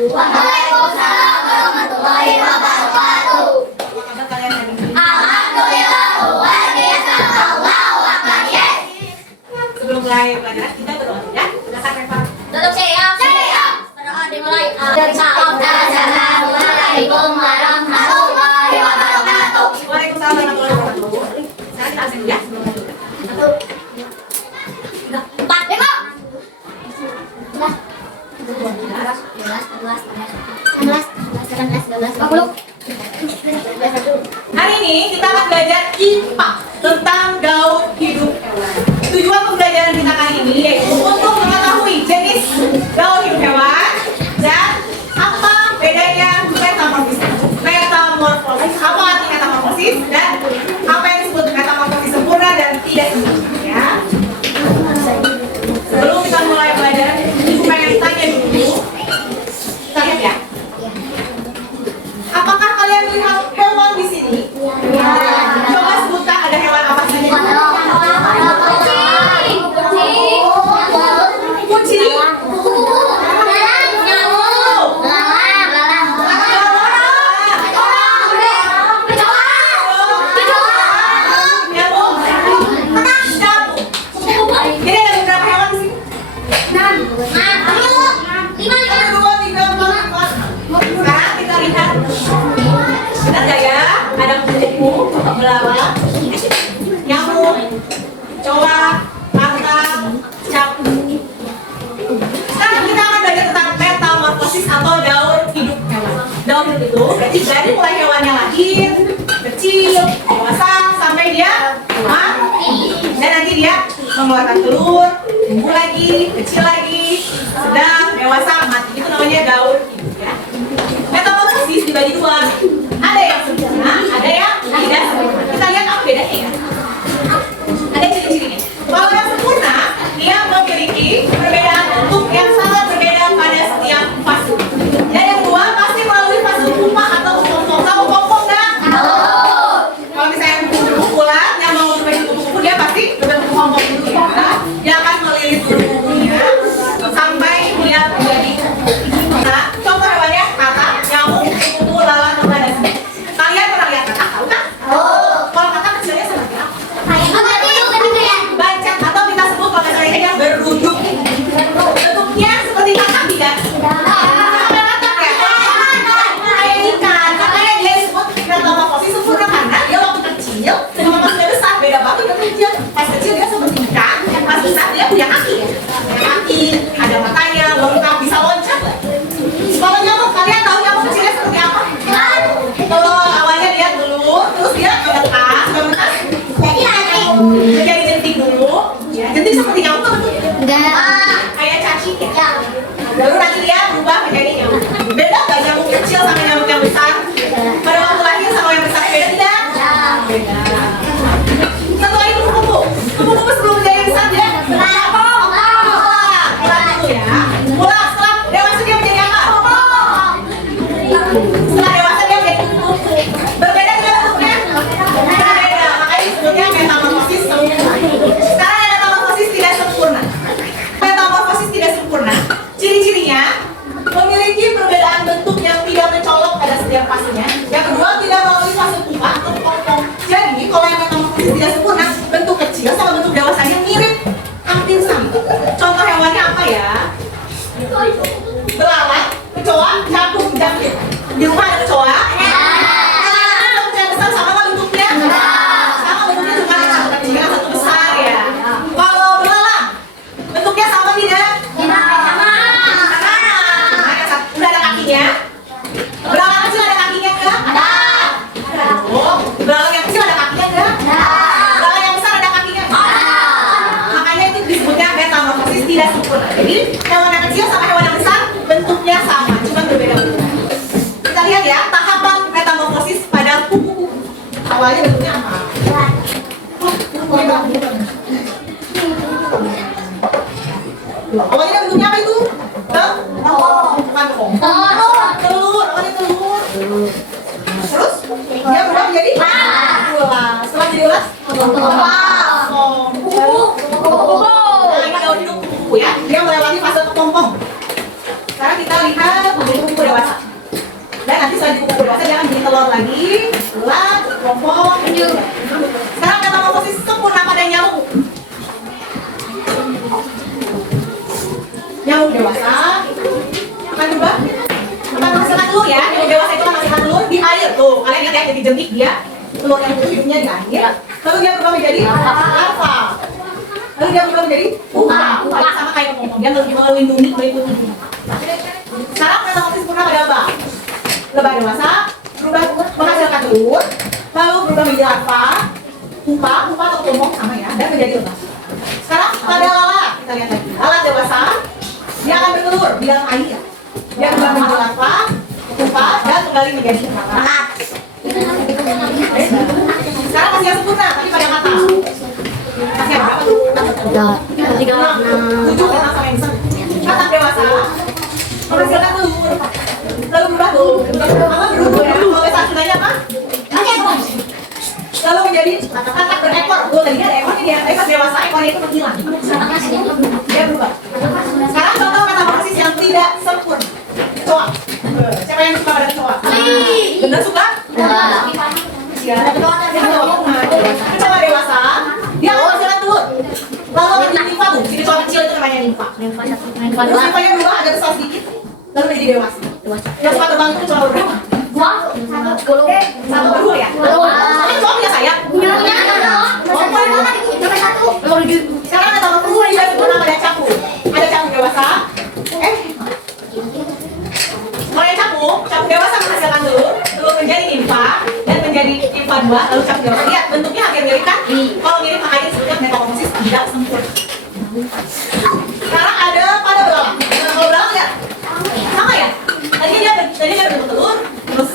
Waalaikumsalam warahmatullahi wabarakatuh. Apa kabar kalian hari ini? Alhamdulillah luar biasa. Allahu Akbar. Yes. Sebelum mulai pelajaran kita berdoa ya. Silakan Reva. Duduk siap. Siap. Berdoa dimulai. Assalamualaikum warahmatullahi wabarakatuh. Waalaikumsalam warahmatullahi wabarakatuh. Sekarang kita absen ya. Empat, lima. 40. Hari ini kita akan belajar IPA tentang gaul hidup hewan. Tujuan pembelajaran kita kali ini yaitu untuk mengetahui jenis gaul hidup hewan dan apa bedanya metamorfosis, apa arti metamorfosis dan apa yang disebut metamorfosis sempurna dan tidak sempurna ya. Sebelum kita mulai pelajaran, ibu pengen tanya dulu. Kita lihat ya. Apakah kalian melihat hewan di sini? Coba sebutkan ada hewan apa saja. Kucing. Jadi ada beberapa hewan di sini. Satu, dua, tiga, empat, lima. Sekarang kita lihat. Benar nggak ya? Ada kupu, belalang, nyamuk, kecoa, kantang, capung. Sekarang kita akan belajar tentang metamorfosis atau daur hidup hewan. Daur hidup itu berarti dari mulai hewannya lahir, kecil, dewasa, sampai dia mati. Dan nanti dia mengeluarkan telur, tumbuh lagi, kecil lagi, sedang, dewasa, mati. Itu namanya daur hidup ya. Metamorfosis dibagi dua. Ada yang sempurna, ada yang tidak sempurna. Kita lihat apa bedanya ya. Ada ciri-cirinya. Kalau yang sempurna, dia memiliki perbedaan bentuk yang sangat berbeda pada setiap fase. Dan yang kedua pasti melalui fase pupa atau pompong. Tahu pompong nggak? Kalau misalnya kumpulan yang mau berbentuk kupu-kupu, dia pasti berbentuk pompong dulu ya. Dia akan melilit dulu kukunya sampai dia menjadi. Nah, contoh hewannya kata, nyamuk, kupu, lalat, dan sebagainya. Kalian pernah lihat kata? Tahu kan? Kalau kata kecilnya seperti apa? Bacak atau kita sebut kalau misalnya dia berujung. Bentuknya seperti kakak tidak? Kayak kakak ya? Kayak ikan. Makanya dia disebut metamorfosis sempurna karena dia waktu kecil sama pas dia besar beda banget dengan kecil. Pas kecil dia seperti ikan, pas besar dia punya kaki ya. Punya kaki, ada matanya, lengkap bisa loncat. Kalau nyamuk, kalian tahu nyamuk kecilnya seperti apa? Kalau awalnya dia telur, terus dia menetas, jadi jentik dulu. Jentik seperti nyamuk kan bentuknya? Kayak cacing ya. Lalu nanti dia berubah menjadi nyamuk. Beda nggak nyamuk kecil sama nyamuk yang besar? Pada waktu lahir sama yang besar beda tidak? Beda. Satu lagi kupu-kupu. Kupu-kupu sebelum menjadi besar dia pulang dulu ya. Pulang setelah dewasa dia menjadi apa? Setelah dewasa dia menjadi kupu-kupu. Berbeda tidak bentuknya? Berbeda. Makanya disebutnya metamorfosis sempurna. Sekarang ada metamorfosis tidak sempurna. Metamorfosis tidak sempurna, ciri-cirinya memiliki perbedaan bentuk yang tidak mencolok pada setiap fasenya. Yang kedua, tidak melalui fase pupa atau pompong. Jadi, kalau yang metamorfosis tidak sempurna, bentuk kecil sama bentuk dewasanya mirip, hampir sama. Contoh hewannya apa ya? Belalang, kecoa, capung, jangkrik. Di rumah ada kecoa? Kecoa besar sama nggak bentuknya? Sama bentuknya, cuma yang satu kecil, yang satu besar ya. Kalau belalang, bentuknya sama tidak? Udah ada kakinya? Belalang kecil ada kakinya enggak? Ada. Oh, belalang yang kecil ada kakinya enggak? Belalang yang besar ada kakinya enggak? Makanya itu disebutnya metamorfosis tidak sempurna. Jadi hewan yang kecil sama hewan yang besar bentuknya sama, cuma berbeda bentuk. Kita lihat ya tahapan metamorfosis pada kupu-kupu. Awalnya bentuknya apa? Awalnya bentuknya apa itu? Bukan kong. Telur, awalnya telur. Terus dia berubah menjadi ulas. Setelah jadi ulas, kupu. Nah, ini daun hidup kupu ya. Dia melewati fase kepompong. Sekarang kita lihat Sekarang metamorfosis sempurna pada nyamuk. Nyamuk dewasa akan berubah, akan menghasilkan telur ya. Nyamuk dewasa itu akan menghasilkan telur di air tuh. Kalian lihat ya, jentik dia telur yang hidupnya di air. Lalu dia berubah menjadi larva. Lalu dia berubah menjadi pupa. Sama kayak kepompong, dia melindungi. Sekarang metamorfosis sempurna pada lebah. Lebah dewasa berubah menghasilkan telur, lalu berubah menjadi larva, pupa atau kepompong sama ya, dan menjadi lebah. Sekarang pada lalat, kita lihat lagi. Lalat dewasa, dia akan bertelur di dalam air. Dia berubah menjadi larva, pupa, dan kembali menjadi lalat. Sekarang masih yang sempurna, tapi pada mata. Masih ada berapa tuh? 7 sama yang besar. Katak dewasa menghasilkan telur, lalu berubah tuh. Apa berubah ya? Kalau besar sudahnya apa? Lalu menjadi katak berekor. Tuh tadi ada ekornya dia, tapi pas dewasa ekornya itu menghilang. Dia berubah. Sekarang contoh metamorfosis yang tidak sempurna. Kecoa. Siapa yang suka pada kecoa? Bener suka? Ya. Kecoa dewasa, dia akan menghasilkan telur. Lalu menjadi nimfa tuh. Si kecoa kecil itu namanya nimfa. Terus nimfanya berubah agak besar sedikit, lalu menjadi dewasa. Yang suka terbang itu kecoa berapa? Satu berdua ya? Ini kecoa punya sayap? Sekarang ada tambah kedua juga sempurna pada capung. Ada capung dewasa. Kalau yang capung dewasa menghasilkan telur, telur menjadi nimfa dan menjadi nimfa 2, lalu capung dewasa. Lihat bentuknya hampir mirip kan? Kalau mirip makanya disebutnya metamorfosis tidak sempurna. Sekarang ada pada belalang. Kalau belalang lihat sama ya? Tadinya dia berbentuk telur, terus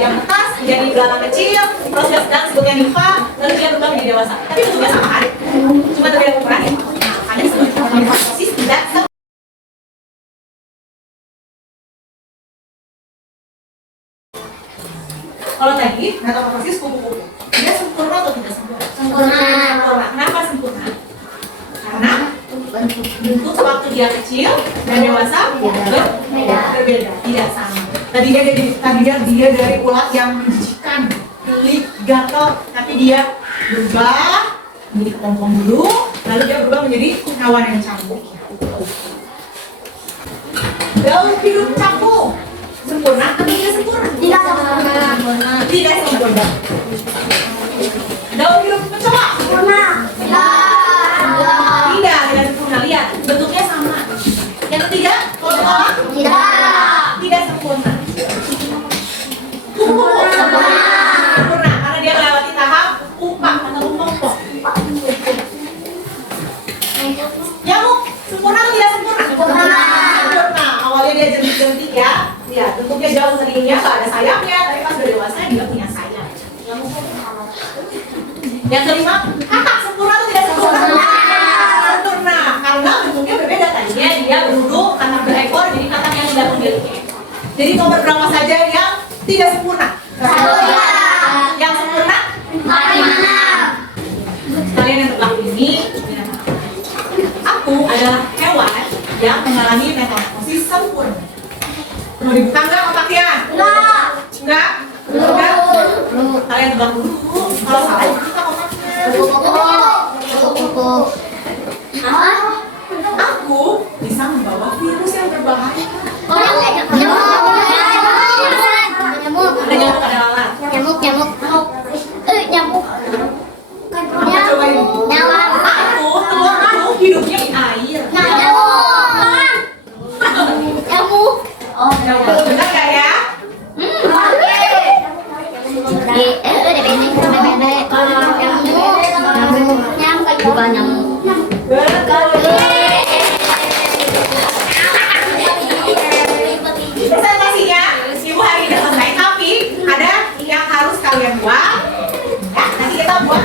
yang atas menjadi belalang kecil, terus yang sedang sebutnya nimfa, lalu dia berubah menjadi dewasa. Tapi bentuknya sama kan? Cuma berbeda ukuran ya. Makanya disebut metamorfosis tidak sempurna. Kalau tadi metamorfosis kupu-kupu, dia sempurna atau tidak sempurna? Sempurna. Kenapa sempurna? Karena bentuk waktu dia kecil dan dewasa berbeda, tidak sama. Tadinya dia dari ulat yang menjijikan, geli, gatal, tapi dia berubah menjadi kepompong dulu, lalu dia berubah menjadi hewan yang cantik. Daun hidup capung sempurna atau tidak sempurna? Tidak sempurna. Tidak sempurna. Daun hidup kecoa Sempurna. tidak sempurna. Lihat bentuknya sama. Yang ketiga kalau tidak sempurna. Kupu-kupu sempurna karena dia melewati tahap pupa atau kepompong. Nyamuk sempurna atau tidak sempurna? Sempurna. Sempurna. Awalnya dia jentik-jentik ya. Lihat bentuknya jauh serinya, nggak ada sayapnya, tapi pas udah dewasa dia punya sayap. Yang kelima, katak sempurna atau tidak sempurna? Sempurna, karena bentuknya berbeda. Tadinya dia berduduk, katak berekor, jadi katak yang tidak memiliki ekor. Jadi nomor berapa saja yang tidak sempurna? Yang sempurna? Kalian yang terbang ini, aku adalah hewan yang mengalami metamorfosis sempurna. Perlu dibuka nggak otaknya? Enggak? Kalian tebak dulu. Kalau salah dibuka otaknya. Aku bisa membawa virus yang berbahaya. Ada nyamuk, ada lalat. Telur hidupnya di air. Benar nggak ya? Bukan nyamuk. Presentasinya Ibu hari ini selesai, tapi ada yang harus kalian buat. Ya, nanti kita buat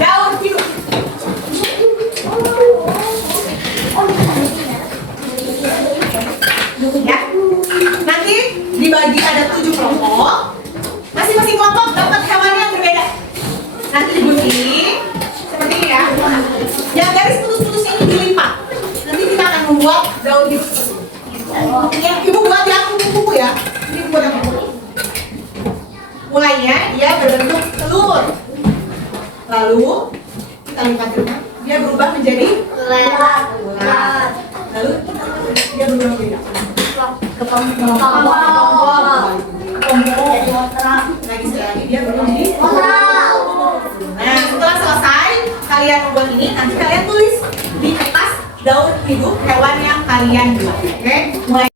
daun hidup. Ya, nanti dibagi ada 7 kelompok. Masing-masing kelompok dapat hewan yang berbeda. Nanti digunting seperti ini ya. Yang garis putus-putus ini dilipat. Nanti kita akan membuat daun hidup. Ibu buat yang kupu-kupu ya. Ini buat yang kupu. Mulainya dia berbentuk telur. Lalu kita lipat rumah, dia berubah menjadi ulat. Lalu dia berubah menjadi kepompong. Lagi sekali dia berubah menjadi Nah, setelah selesai kalian membuat ini, nanti kalian tulis di kertas daun hidup hewan yang kalian buat. Oke? Mulai